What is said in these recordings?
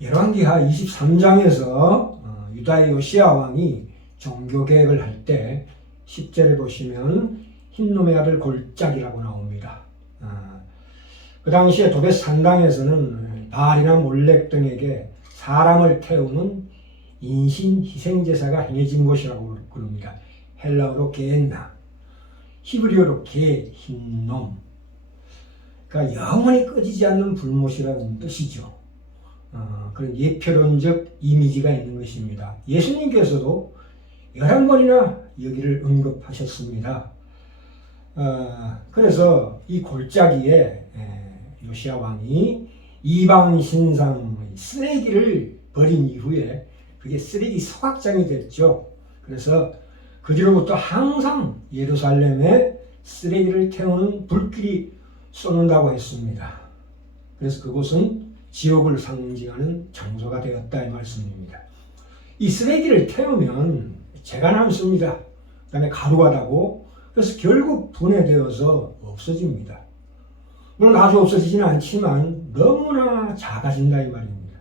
열왕기하 23장에서 유다의 요시야 왕이 종교개혁을 할 때 10절에 보시면 흰놈의 아들 골짜기라고 나옵니다. 그 당시에 도벳 산당에서는 바알이나 몰렉 등에게 사람을 태우는 인신 희생제사가 행해진 곳이라고 부릅니다. 헬라어로 게엔나, 히브리어로 게, 흰놈. 그러니까 영원히 꺼지지 않는 불못이라는 뜻이죠. 그런 예표론적 이미지가 있는 것입니다. 예수님께서도 11번이나 여기를 언급하셨습니다. 그래서 이 골짜기에 요시야 왕이 이방 신상의 쓰레기를 버린 이후에 그게 쓰레기 소각장이 됐죠. 그래서 그 뒤로부터 항상 예루살렘에 쓰레기를 태우는 불길이 쏘는다고 했습니다. 그래서 그곳은 지옥을 상징하는 장소가 되었다 이 말씀입니다. 이 쓰레기를 태우면 재가 남습니다. 그 다음에 가루가 나고 그래서 결국 분해되어서 없어집니다. 물론 아주 없어지지는 않지만 너무나 작아진다 이 말입니다.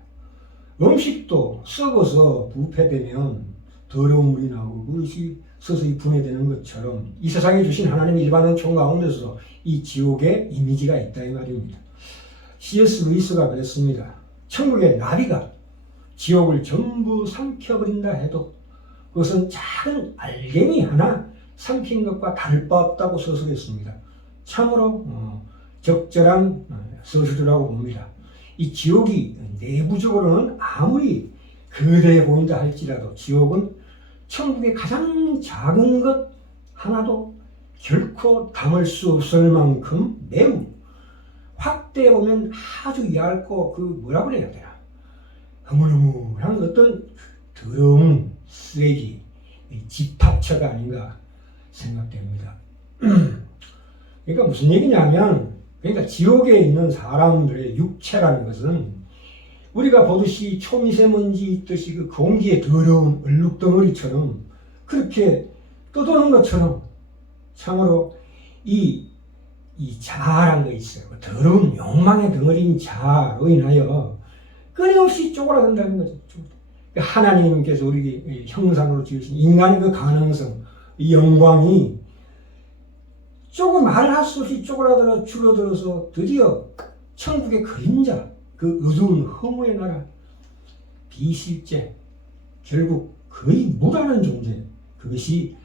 음식도 썩어서 부패되면 더러운 물이 나오고 그것이 서서히 분해되는 것처럼 이 세상에 주신 하나님의 일반 은총 가운데서 이 지옥의 이미지가 있다 이 말입니다. C.S. 루이스가 그랬습니다. 천국의 나비가 지옥을 전부 삼켜버린다 해도 그것은 작은 알갱이 하나 삼킨 것과 다를 바 없다고 서술했습니다. 참으로 적절한 서술이라고 봅니다. 이 지옥이 내부적으로는 아무리 거대해 보인다 할지라도 지옥은 천국의 가장 작은 것 하나도 결코 담을 수 없을 만큼 매우 확대해 보면 아주 얇고 뭐라 그래야 되나 흐물흐물한 어떤 더러운 쓰레기 집합체가 아닌가 생각됩니다. 그러니까 무슨 얘기냐면 그러니까 지옥에 있는 사람들의 육체라는 것은 우리가 보듯이 초미세먼지 있듯이 그 공기에 더러운 얼룩덩어리처럼 그렇게 떠도는 것처럼 참으로 이 자아란 거 있어요. 더러운 욕망의 덩어리인 자아로 인하여 끊임없이 쪼그라든다는 거죠. 하나님께서 우리 형상으로 지으신 인간의 그 가능성, 이 영광이 조금 말할 수 없이 쪼그라들어 줄어들어서 드디어 천국의 그림자, 그 어두운 허무의 나라, 비실제, 결국 거의 무라는 존재, 그것이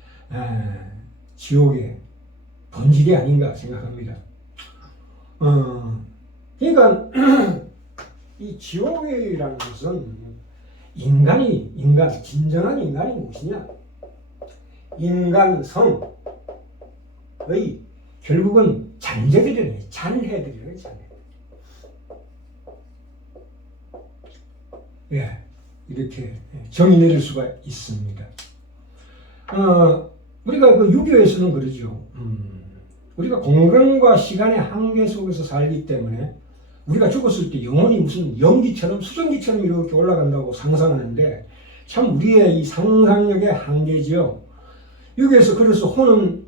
지옥의 본질이 아닌가 생각합니다. 그러니까 이 지옥이라는 것은 진정한 인간이 무엇이냐? 인간성의 결국은 잔재들이에요. 잔해들이에요. 잔해. 예, 이렇게 정의 내릴 수가 있습니다. 우리가 그 유교에서는 그러죠. 우리가 공간과 시간의 한계 속에서 살기 때문에 우리가 죽었을 때 영혼이 무슨 연기처럼 수증기처럼 이렇게 올라간다고 상상하는데 참 우리의 이 상상력의 한계죠. 여기에서 그래서 혼은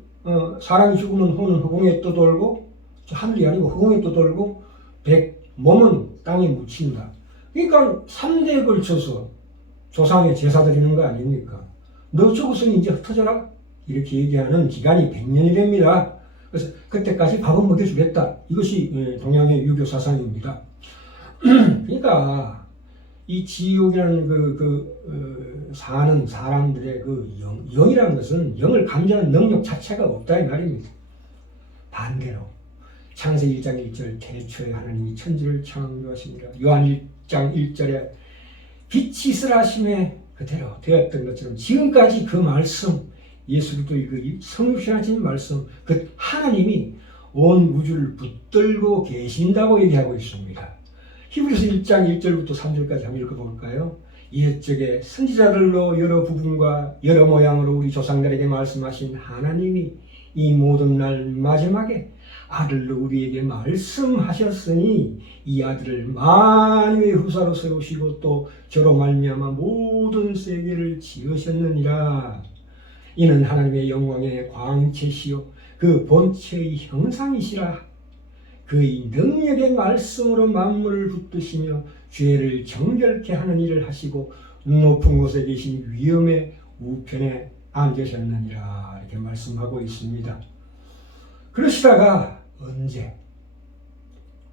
사람이 죽으면 혼은 허공에 떠돌고 하늘이 아니고 허공에 떠돌고 몸은 땅에 묻힌다. 그러니까 3대에 걸쳐서 조상의 제사 드리는 거 아닙니까? 너 죽었으니 이제 흩어져라 이렇게 얘기하는 기간이 100년이 됩니다. 그래서 그때까지 밥은 먹여주겠다. 이것이 동양의 유교 사상입니다. 그러니까 이 지옥이라는 사는 사람들의 영이라는 것은 영을 감지하는 능력 자체가 없다 이 말입니다. 반대로 창세기 1장 1절 태초에 하나님이 천지를 창조하시니라. 요한 1장 1절에 빛이 있으라 하심에 그대로 되었던 것처럼 지금까지 그 말씀 예수도 그 성육신하신 말씀 그 하나님이 온 우주를 붙들고 계신다고 얘기하고 있습니다. 히브리서 1장 1절부터 3절까지 한번 읽어볼까요? 옛적에 선지자들로 여러 부분과 여러 모양으로 우리 조상들에게 말씀하신 하나님이 이 모든 날 마지막에 아들로 우리에게 말씀하셨으니 이 아들을 만유의 후사로 세우시고 또 저로 말미암아 모든 세계를 지으셨느니라. 이는 하나님의 영광의 광채시요 그 본체의 형상이시라. 그의 능력의 말씀으로 만물을 붙드시며 죄를 정결케 하는 일을 하시고 높은 곳에 계신 위엄의 우편에 앉으셨느니라 이렇게 말씀하고 있습니다. 그러시다가 언제?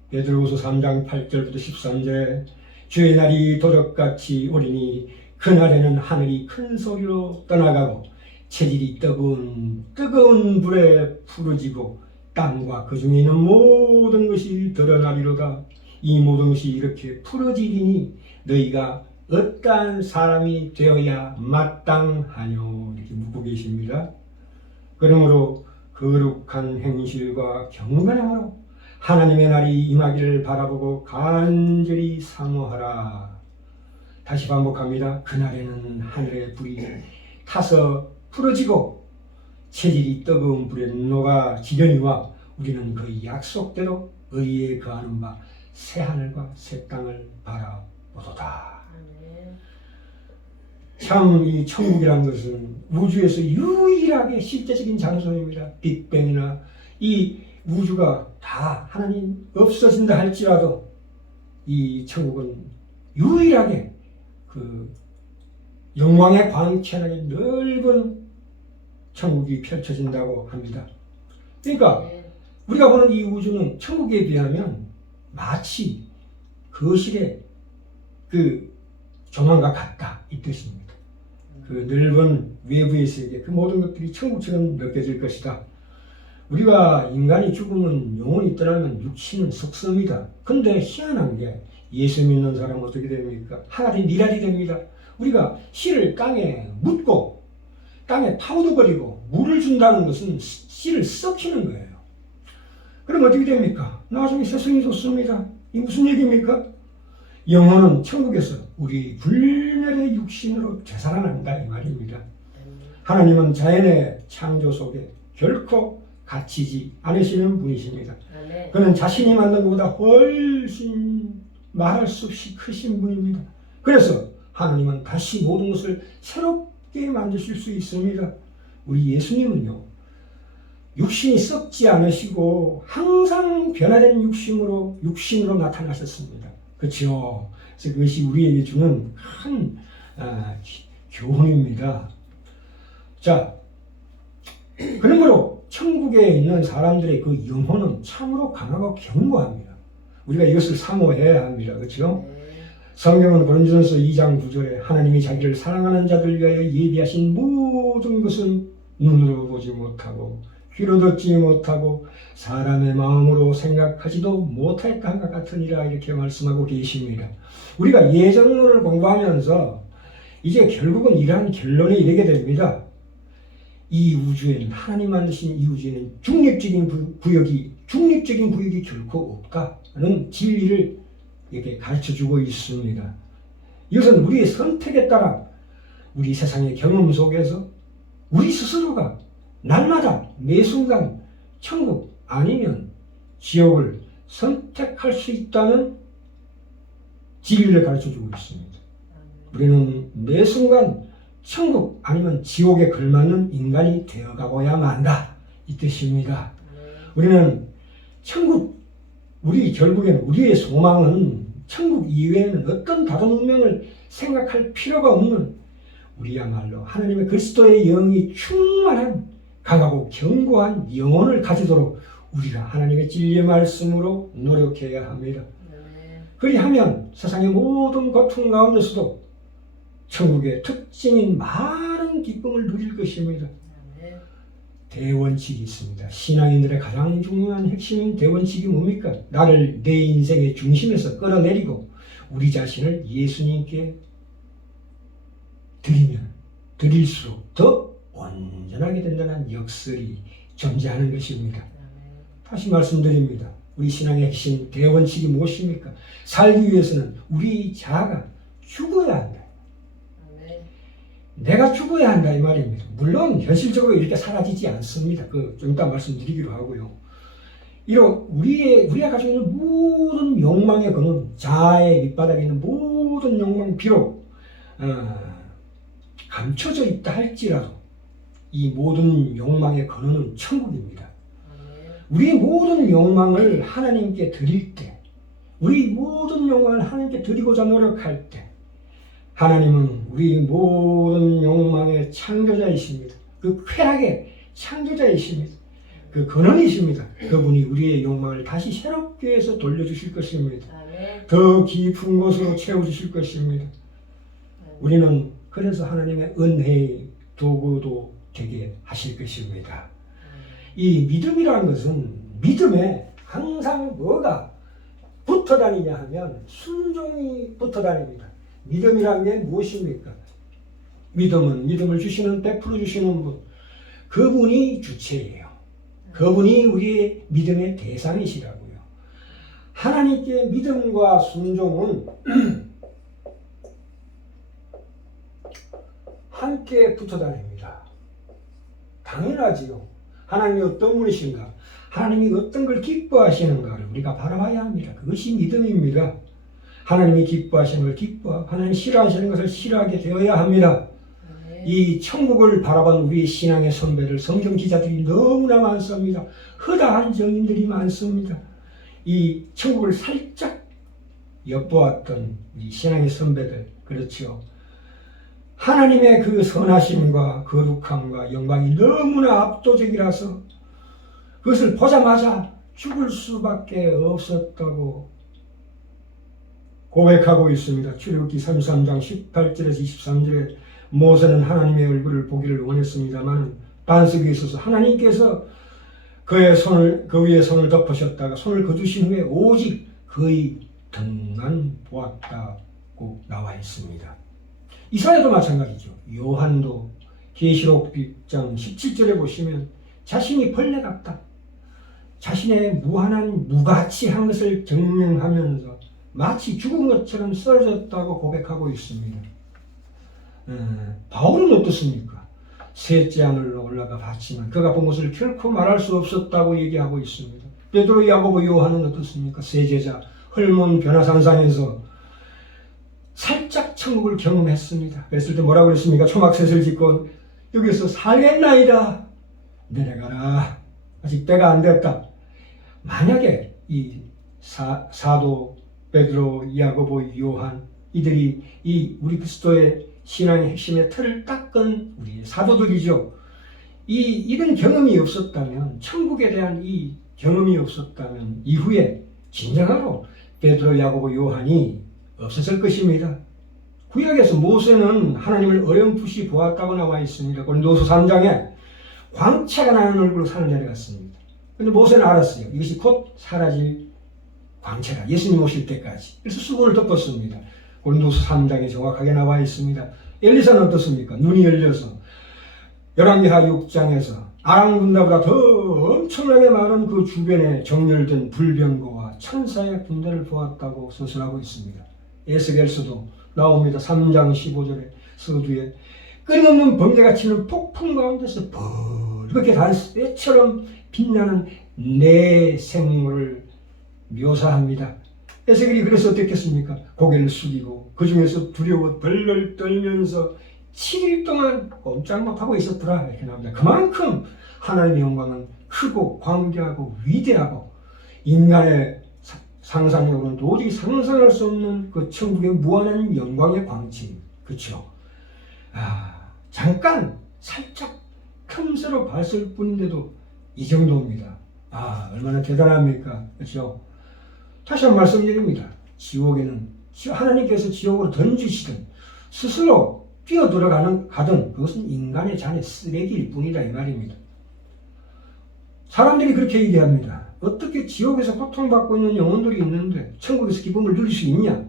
베드로후서 3장 8절부터 13절에 주의 날이 도적같이 오리니 그날에는 하늘이 큰 소리로 떠나가고 체질이 뜨거운 불에 부러지고 땅과 그 중에 있는 모든 것이 드러나리로다. 이 모든 것이 이렇게 풀어지리니 너희가 어떠한 사람이 되어야 마땅하뇨 이렇게 묻고 계십니다. 그러므로 거룩한 행실과 경건함으로 하나님의 날이 임하기를 바라보고 간절히 사모하라. 다시 반복합니다. 그날에는 하늘의 불이 타서 풀어지고 체질이 뜨거운 불에 녹아지려니와 우리는 그 약속대로 의에 거하는 바 새 하늘과 새 땅을 바라보도다. 참 이 천국이라는 것은 우주에서 유일하게 실제적인 장소입니다. 빅뱅이나 이 우주가 다 하나님 없어진다 할지라도 이 천국은 유일하게 그 영광의 광채나게 넓은 천국이 펼쳐진다고 합니다. 그러니까 우리가 보는 이 우주는 천국에 비하면 마치 거실의 그 조망과 같다 이 뜻입니다. 그 넓은 외부의 세계 그 모든 것들이 천국처럼 느껴질 것이다. 우리가 인간이 죽으면 영혼이 떠나면 육신은 속습니다. 근데 희한한 게 예수 믿는 사람은 어떻게 됩니까? 하늘이 미랄이 됩니다. 우리가 씨를 땅에 묻고 땅에 파묻어버리고 물을 준다는 것은 씨를 썩히는 거예요. 그럼 어떻게 됩니까? 나중에 세상이 좋습니다. 이 무슨 얘기입니까? 영혼은 천국에서 우리 불멸의 육신으로 되살아난다 이 말입니다. 하나님은 자연의 창조 속에 결코 갇히지 않으시는 분이십니다. 그는 자신이 만든 것보다 훨씬 말할 수 없이 크신 분입니다. 그래서 하나님은 다시 모든 것을 새롭게 만드실 수 있습니다. 우리 예수님은요, 육신이 썩지 않으시고 항상 변화된 육신으로 나타나셨습니다. 그렇죠? 그래서 그것이 우리에게 주는 큰 교훈입니다. 자, 그러므로 천국에 있는 사람들의 그 영혼은 참으로 강하고 견고합니다. 우리가 이것을 사모해야 합니다. 그렇죠? 성경은 고린도전서 2장 9절에 하나님이 자기를 사랑하는 자들 위하여 예비하신 모든 것은 눈으로 보지 못하고 귀로 듣지 못하고 사람의 마음으로 생각하지도 못했던 것 같으니라 이렇게 말씀하고 계십니다. 우리가 예전론을 공부하면서 이제 결국은 이러한 결론에 이르게 됩니다. 이 우주에는 하나님 만드신 이 우주에는 중립적인 구역이 결코 없다는 진리를 이렇게 가르쳐주고 있습니다. 이것은 우리의 선택에 따라 우리 세상의 경험 속에서 우리 스스로가 날마다 매 순간 천국 아니면 지옥을 선택할 수 있다는 진리를 가르쳐주고 있습니다. 우리는 매 순간 천국 아니면 지옥에 걸맞는 인간이 되어가고야만 한다 이 뜻입니다. 우리는 천국, 결국에는 우리의 소망은 천국 이외에는 어떤 다른 운명을 생각할 필요가 없는 우리야말로 하나님의 그리스도의 영이 충만한 강하고 견고한 영혼을 가지도록 우리가 하나님의 진리의 말씀으로 노력해야 합니다. 그리하면 세상의 모든 고통 가운데서도 천국의 특징인 많은 기쁨을 누릴 것입니다. 대원칙이 있습니다. 신앙인들의 가장 중요한 핵심인 대원칙이 뭡니까? 나를 내 인생의 중심에서 끌어내리고 우리 자신을 예수님께 드릴수록 더 온전하게 된다는 역설이 존재하는 것입니다. 다시 말씀드립니다. 우리 신앙의 핵심 대원칙이 무엇입니까? 살기 위해서는 우리 자아가 죽어야 한다. 내가 죽어야 한다 이 말입니다. 물론 현실적으로 이렇게 사라지지 않습니다. 좀 이따 말씀드리기로 하고요. 이런 우리가 가지고 있는 모든 욕망의 근원, 자아의 밑바닥에 있는 모든 욕망 비록 감춰져 있다 할지라도 이 모든 욕망의 근원은 천국입니다. 우리 모든 욕망을 하나님께 드릴 때, 우리 모든 욕망을 하나님께 드리고자 노력할 때, 하나님은 우리 모든 욕망의 창조자이십니다. 그 쾌락의 창조자이십니다. 그 근원이십니다. 그분이 우리의 욕망을 다시 새롭게 해서 돌려주실 것입니다. 더 깊은 곳으로 채워주실 것입니다. 우리는 그래서 하나님의 은혜의 도구도 되게 하실 것입니다. 이 믿음이라는 것은 믿음에 항상 뭐가 붙어 다니냐 하면 순종이 붙어 다닙니다. 믿음이란 게 무엇입니까? 믿음은 믿음을 주시는, 베풀어 주시는 분, 그분이 주체예요. 그분이 우리의 믿음의 대상이시라고요. 하나님께 믿음과 순종은 함께 붙어 다닙니다. 당연하지요. 하나님이 어떤 분이신가? 하나님이 어떤 걸 기뻐하시는가를 우리가 바라봐야 합니다. 그것이 믿음입니다. 하나님이 기뻐하시는 걸 기뻐하고 하나님이 싫어하시는 것을 싫어하게 되어야 합니다. 이 천국을 바라본 우리 신앙의 선배들, 성경 기자들이 너무나 많습니다. 허다한 정인들이 많습니다. 이 천국을 살짝 엿보았던 우리 신앙의 선배들, 그렇죠. 하나님의 그 선하심과 거룩함과 영광이 너무나 압도적이라서 그것을 보자마자 죽을 수밖에 없었다고 고백하고 있습니다. 출애굽기 33장 18절에서 23절에 모세는 하나님의 얼굴을 보기를 원했습니다만 반석에 있어서 하나님께서 그 위에 손을 덮으셨다가 손을 거두신 후에 오직 그의 등만 보았다고 나와 있습니다. 이사야도 마찬가지죠. 요한도 계시록 6장 17절에 보시면 자신이 벌레 같다, 자신의 무한한 무가치한 것을 증명하면서 마치 죽은 것처럼 쓰러졌다고 고백하고 있습니다. 바울은 어떻습니까? 셋째 하늘로 올라가 봤지만 그가 본 것을 결코 말할 수 없었다고 얘기하고 있습니다. 베드로, 야고보, 요한은 어떻습니까? 세 제자 헐몬 변화산상에서 살짝 천국을 경험했습니다. 그랬을 때 뭐라고 그랬습니까? 초막셋을 짓고 여기서 살겠나이다, 내려가라, 아직 때가 안 됐다. 만약에 이 사도 베드로, 야고보, 요한 이들이 이 우리 그리스도의 신앙의 핵심의 틀을 닦은 우리 사도들이죠. 이런 경험이 없었다면, 천국에 대한 이 경험이 없었다면 이후에 진정으로 베드로, 야고보, 요한이 없었을 것입니다. 구약에서 모세는 하나님을 어렴풋이 보았다고 나와 있습니다. 고린도서 3장에 광채가 나는 얼굴로 산을 내려갔습니다. 그런데 모세는 알았어요. 이것이 곧 사라질 광채다, 예수님 오실 때까지. 그래서 수건을 덮었습니다. 고린도서 3장에 정확하게 나와 있습니다. 엘리사는 어떻습니까? 눈이 열려서 열왕기하 6장에서 아람 군대보다 더 엄청나게 많은 그 주변에 정렬된 불병거와 천사의 군대를 보았다고 서술하고 있습니다. 에스겔서도 나옵니다. 3장 15절에 서두에 끊임없는 번개가 치는 폭풍 가운데서 그렇게 달새처럼 빛나는 내 생물을 묘사합니다. 에스겔이 그래서 어떻겠습니까? 고개를 숙이고 그 중에서 두려워 벌벌 떨면서 7일 동안 꼼짝 못하고 있었더라, 이렇게 나옵니다. 그만큼 하나님의 영광은 크고 광대하고 위대하고 인간의 상상력으로는 도저히 상상할 수 없는 그 천국의 무한한 영광의 광채, 그렇죠? 잠깐 살짝 틈새로 봤을 뿐인데도 이 정도입니다. 얼마나 대단합니까? 그렇죠? 다시 한 번 말씀드립니다. 지옥에는 하나님께서 지옥으로 던지시든 스스로 가든 그것은 인간의 잔의 쓰레기일 뿐이다, 이 말입니다. 사람들이 그렇게 얘기합니다. 어떻게 지옥에서 고통받고 있는 영혼들이 있는데 천국에서 기쁨을 누릴 수 있냐?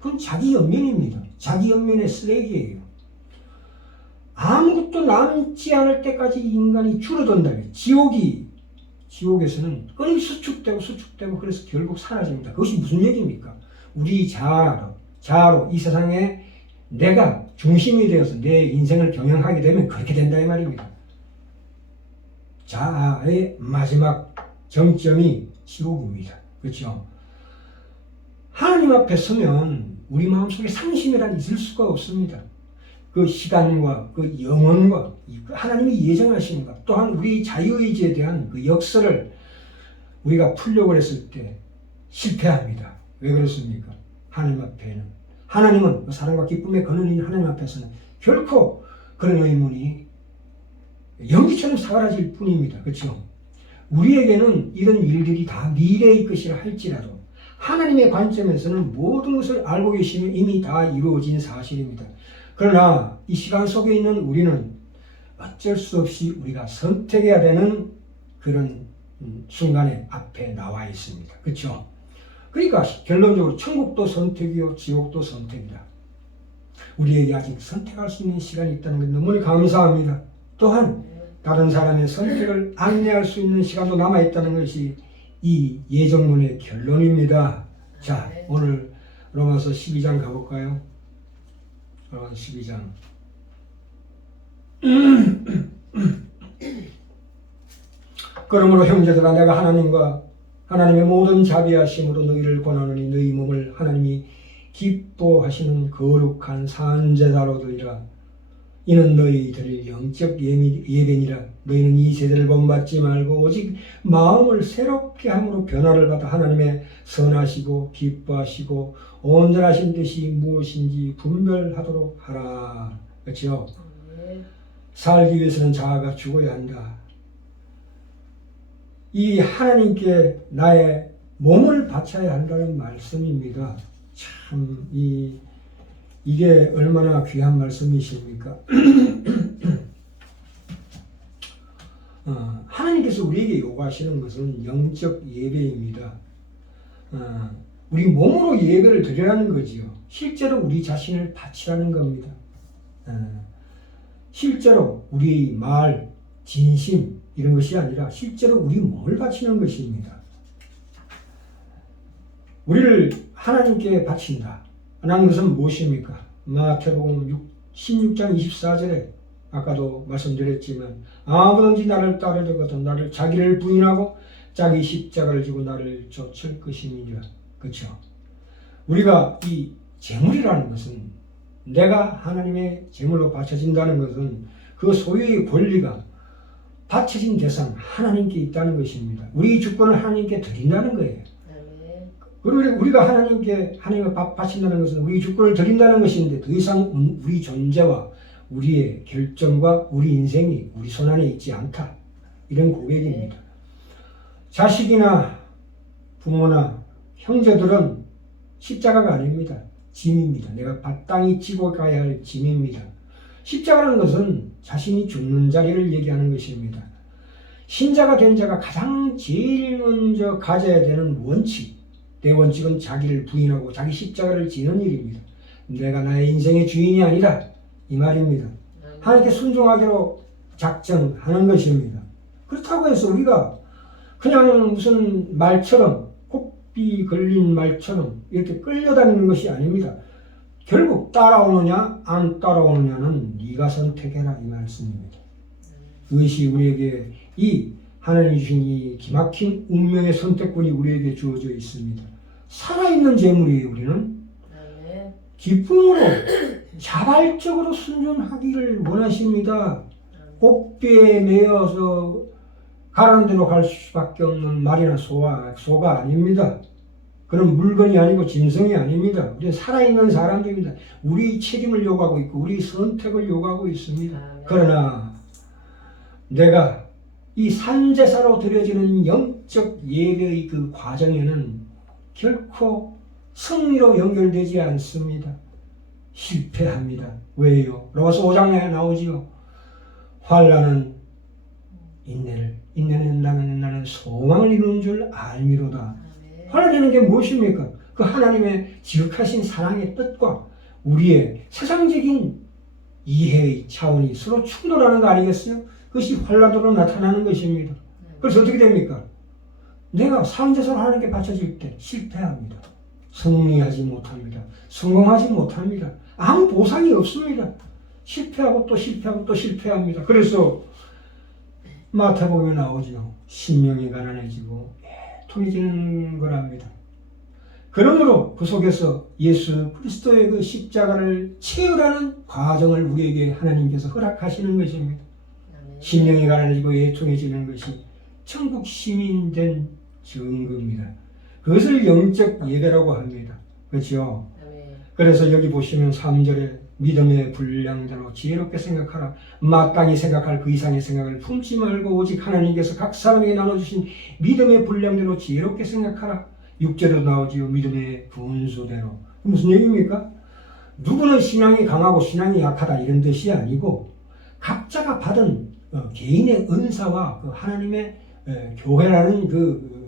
그건 자기 연민입니다. 자기 연민의 쓰레기예요. 아무것도 남지 않을 때까지 인간이 줄어든다면 지옥에서는 끊임없이 수축되고 그래서 결국 사라집니다. 그것이 무슨 얘기입니까? 우리 자아로 이 세상에 내가 중심이 되어서 내 인생을 경영하게 되면 그렇게 된다, 이 말입니다. 자아의 마지막 정점이 지옥입니다. 그렇죠? 하나님 앞에 서면 우리 마음속에 상심이란 있을 수가 없습니다. 그 시간과 그 영혼과 하나님이 예정하신 것, 또한 우리 자유의지에 대한 그 역사를 우리가 풀려고 했을 때 실패합니다. 왜 그렇습니까? 하나님 앞에는 하나님은 그 사랑과 기쁨의 근원인 하나님 앞에서는 결코 그런 의문이 연기처럼 사라질 뿐입니다. 그렇죠? 우리에게는 이런 일들이 다 미래의 것이라 할지라도 하나님의 관점에서는 모든 것을 알고 계시면 이미 다 이루어진 사실입니다. 그러나 이 시간 속에 있는 우리는 어쩔 수 없이 우리가 선택해야 되는 그런 순간에 앞에 나와 있습니다. 그렇죠? 그러니까 결론적으로 천국도 선택이요 지옥도 선택이다. 우리에게 아직 선택할 수 있는 시간이 있다는 것 너무나 감사합니다. 또한 다른 사람의 선택을 안내할 수 있는 시간도 남아있다는 것이 이 예정론의 결론입니다. 자, 오늘 로마서 12장 가볼까요? 로마서 12장 그러므로 형제들아 내가 하나님과 하나님의 모든 자비하심으로 너희를 권하노니 너희 몸을 하나님이 기뻐하시는 거룩한 산제사로 드리라. 이는 너희들 영적 예배니라. 너희는 이 세대를 본받지 말고 오직 마음을 새롭게 함으로 변화를 받아 하나님의 선하시고 기뻐하시고 온전하신 뜻이 무엇인지 분별하도록 하라. 그렇죠? 살기 위해서는 자아가 죽어야 한다. 이 하나님께 나의 몸을 바쳐야 한다는 말씀입니다. 참 이게 얼마나 귀한 말씀이십니까? 하나님께서 우리에게 요구하시는 것은 영적 예배입니다. 우리 몸으로 예배를 드리라는 거지요. 실제로 우리 자신을 바치라는 겁니다. 실제로 우리 말, 진심 이런 것이 아니라 실제로 우리 몸을 바치는 것입니다. 우리를 하나님께 바친다. 라는 것은 무엇입니까? 마태복음 16장 24절에 아까도 말씀드렸지만 아무든지 나를 따르려거든 나를 자기를 부인하고 자기 십자가를 지고 나를 쫓을 것이니라. 그렇죠? 우리가 이 재물이라는 것은 내가 하나님의 재물로 바쳐진다는 것은 그 소유의 권리가 바쳐진 대상 하나님께 있다는 것입니다. 우리 주권을 하나님께 드린다는 거예요. 그리고 우리가 하나님께 바친다는 것은 우리 주권을 드린다는 것인데 더 이상 우리 존재와 우리의 결정과 우리 인생이 우리 손안에 있지 않다. 이런 고백입니다. 자식이나 부모나 형제들은 십자가가 아닙니다. 짐입니다. 내가 마땅히 지고 가야 할 짐입니다. 십자가라는 것은 자신이 죽는 자리를 얘기하는 것입니다. 신자가 된 자가 가장 제일 먼저 가져야 되는 원칙, 내 원칙은 자기를 부인하고 자기 십자가를 지는 일입니다. 내가 나의 인생의 주인이 아니라 이 말입니다. 하나님께 순종하기로 작정하는 것입니다. 그렇다고 해서 우리가 그냥 무슨 말처럼 곱비 걸린 말처럼 이렇게 끌려다니는 것이 아닙니다. 결국 따라오느냐 안 따라오느냐는 네가 선택해라 이 말씀입니다. 그것이 우리에게 이 하나님이 주신 이 기막힌 운명의 선택권이 우리에게 주어져 있습니다. 살아있는 재물이에요. 우리는 기쁨으로 자발적으로 순종하기를 원하십니다. 곱비에 매여서 가라는 대로 갈 수밖에 없는 말이나 소가 아닙니다. 그런 물건이 아니고 짐승이 아닙니다. 우리는 살아있는 사람들입니다. 우리 책임을 요구하고 있고 우리 선택을 요구하고 있습니다. 그러나 내가 이 산제사로 드려지는 영적 예배의 그 과정에는 결코 승리로 연결되지 않습니다. 실패합니다. 왜요? 로마서 5장에 나오지요. 환난은 인내를, 인내는 나는 소망을 이루는 줄 알미로다. 환난이라는 게 무엇입니까? 그 하나님의 지극하신 사랑의 뜻과 우리의 세상적인 이해의 차원이 서로 충돌하는 거 아니겠어요? 그것이 환난으로 나타나는 것입니다. 그래서 어떻게 됩니까? 내가 산제사로 하나님께 바쳐질 때 실패합니다. 승리하지 못합니다. 성공하지 못합니다. 아무 보상이 없습니다. 실패하고 또 실패하고 또 실패합니다. 그래서 마태복음에 나오죠. 심령이 가난해지고 통해지는 거랍니다. 그러므로 그 속에서 예수 그리스도의 그 십자가를 채우라는 과정을 우리에게 하나님께서 허락하시는 것입니다. 심령이 가난해지고 애통해지는 것이 천국 시민 된 증거입니다. 그것을 영적 예배라고 합니다. 그렇죠? 그래서 여기 보시면 3절에 믿음의 분량대로 지혜롭게 생각하라. 마땅히 생각할 그 이상의 생각을 품지 말고 오직 하나님께서 각 사람에게 나눠주신 믿음의 분량대로 지혜롭게 생각하라. 6절에도 나오지요. 믿음의 분수대로. 무슨 얘기입니까? 누구는 신앙이 강하고 신앙이 약하다 이런 뜻이 아니고 각자가 받은 개인의 은사와 그 하나님의 교회라는 그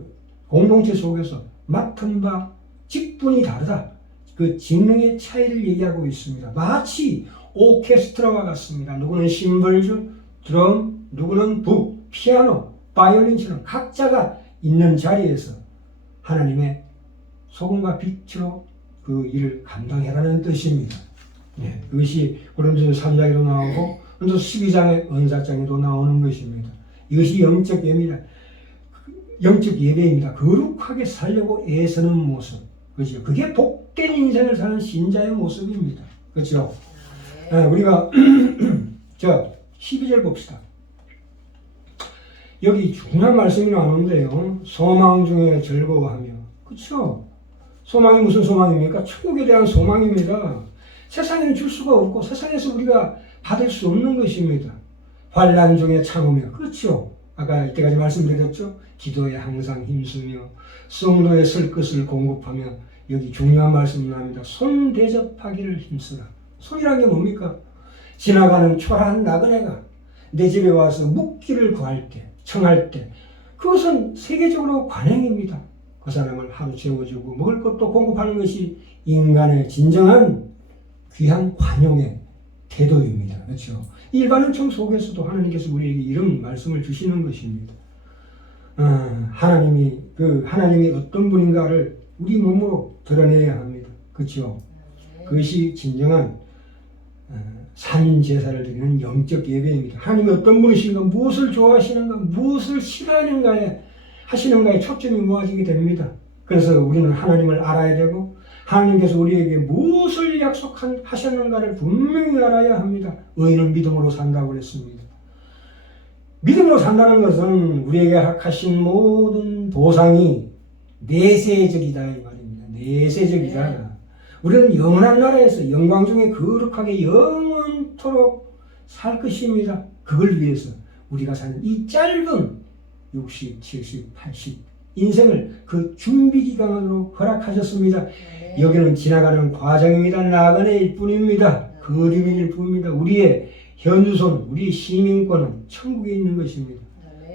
공동체 속에서 맡은 바 직분이 다르다. 그 직능의 차이를 얘기하고 있습니다. 마치 오케스트라와 같습니다. 누구는 심벌주, 드럼, 누구는 북, 피아노, 바이올린처럼 각자가 있는 자리에서 하나님의 소금과 빛으로 그 일을 감당해라는 뜻입니다. 네, 그것이 고린도서 3장에도 나오고 고린도서 12장의 은사장에도 나오는 것입니다. 이것이 영적 예배입니다. 영적 예배입니다. 거룩하게 살려고 애쓰는 모습. 그렇죠? 그게 복된 인생을 사는 신자의 모습입니다. 그렇죠? 네, 우리가 12절 봅시다. 여기 중요한 말씀이 나오는데요. 소망 중에 즐거워하며. 그렇죠? 소망이 무슨 소망입니까? 천국에 대한 소망입니다. 세상에는 줄 수가 없고 세상에서 우리가 받을 수 없는 것입니다. 환난 중에 참으며. 그렇죠? 아까 이때까지 말씀드렸죠? 기도에 항상 힘쓰며 성도의 쓸 것을 공급하며. 여기 중요한 말씀이 나옵니다. 손 대접하기를 힘쓰라. 손이란 게 뭡니까? 지나가는 초라한 나그네가 내 집에 와서 묵기를 구할 때, 청할 때 그것은 세계적으로 관행입니다. 그 사람을 하루 재워주고 먹을 것도 공급하는 것이 인간의 진정한 귀한 관용의 태도입니다. 그렇죠? 일반은총 속에서도 하나님께서 우리에게 이런 말씀을 주시는 것입니다. 하나님이 어떤 분인가를 우리 몸으로 드러내야 합니다. 그렇죠? 그것이 진정한 산제사를 드리는 영적 예배입니다. 하나님이 어떤 분이신가, 무엇을 좋아하시는가, 무엇을 싫어하는가에 하시는가에 초점이 모아지게 됩니다. 그래서 우리는 하나님을 알아야 되고 하나님께서 우리에게 무엇을 약속하셨는가를 분명히 알아야 합니다. 의인은 믿음으로 산다고 그랬습니다. 믿음으로 산다는 것은 우리에게 허락하신 모든 보상이 내세적이다 이 말입니다. 내세적이다. 우리는 영원한 나라에서 영광 중에 거룩하게 영원토록 살 것입니다. 그걸 위해서 우리가 사는 이 짧은 60, 70, 80 인생을 그 준비 기간으로 허락하셨습니다. 여기는 지나가는 과정입니다. 나그네일 뿐입니다. 그림일 뿐입니다. 우리의 현주소는, 우리의 시민권은 천국에 있는 것입니다.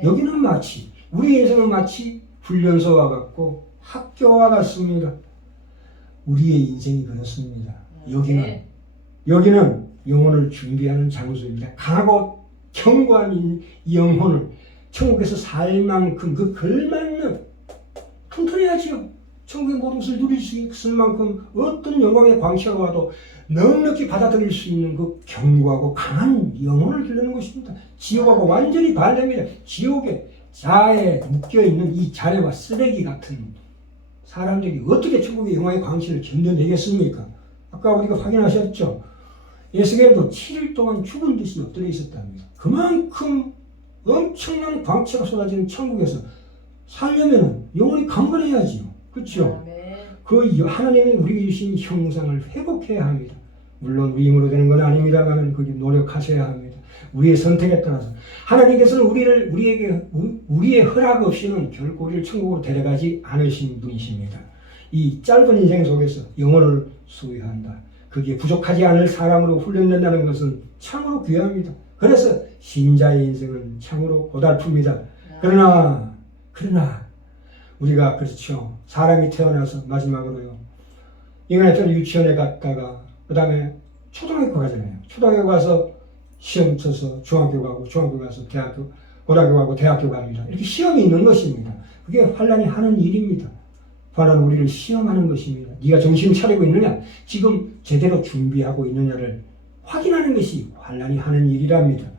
여기는 마치 우리 인생은 마치 훈련소와 같고 학교와 같습니다. 우리의 인생이 그렇습니다. 여기는 영혼을 준비하는 장소입니다. 강하고 견고한 영혼을 천국에서 살 만큼 그 걸맞는 튼튼해야지요. 천국의 모든 것을 누릴 수 있을 만큼 어떤 영광의 광채가 와도 넉넉히 받아들일 수 있는 그 견고하고 강한 영혼을 기르는 것입니다. 지옥하고 완전히 반대입니다. 지옥에 자에 묶여있는 이 자레와 쓰레기 같은 사람들이 어떻게 천국의 영광의 광채를 견뎌내겠습니까? 아까 우리가 확인하셨죠? 예수께도 7일 동안 죽은 듯이 엎드려 있었답니다. 그만큼 엄청난 광채가 쏟아지는 천국에서 살려면 영혼이 강건해야지요. 그렇죠? 그 하나님이 우리에게 주신 형상을 회복해야 합니다. 물론 우리 힘으로 되는 건 아닙니다만 거기 노력하셔야 합니다. 우리의 선택에 따라서 하나님께서는 우리의 허락 없이는 결코 우리를 천국으로 데려가지 않으신 분이십니다. 이 짧은 인생 속에서 영혼을 소유한다. 그게 부족하지 않을 사람으로 훈련된다는 것은 참으로 귀합니다. 그래서 신자의 인생은 참으로 고달픕니다. 그러나 우리가 그렇죠. 사람이 태어나서 마지막으로요. 인간의 유치원에 갔다가 그 다음에 초등학교 가잖아요. 초등학교 가서 시험 쳐서 중학교 가고 중학교 가서 대학교, 고등학교 가고 대학교 갑니다. 이렇게 시험이 있는 것입니다. 그게 환란이 하는 일입니다. 환란은 우리를 시험하는 것입니다. 네가 정신 차리고 있느냐? 지금 제대로 준비하고 있느냐를 확인하는 것이 환란이 하는 일이랍니다.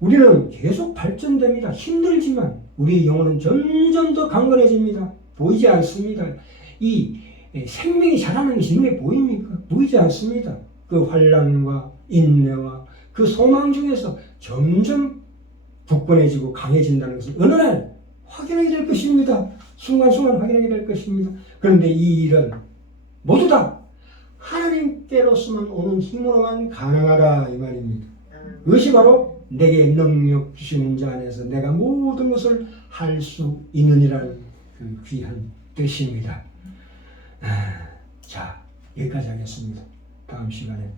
우리는 계속 발전됩니다. 힘들지만 우리의 영혼은 점점 더 강건해집니다. 보이지 않습니다. 이 생명이 자라는 것이 눈에 보입니까? 보이지 않습니다. 그 환란과 인내와 그 소망 중에서 점점 굳건해지고 강해진다는 것은 어느 날 확인하게 될 것입니다. 순간순간 확인하게 될 것입니다. 그런데 이 일은 모두 다 하나님께로서만 오는 힘으로만 가능하다 이 말입니다. 그것이 바로 내게 능력 주시는 자 안에서 내가 모든 것을 할 수 있느니라는 그 귀한 뜻입니다. 자, 여기까지 하겠습니다. 다음 시간에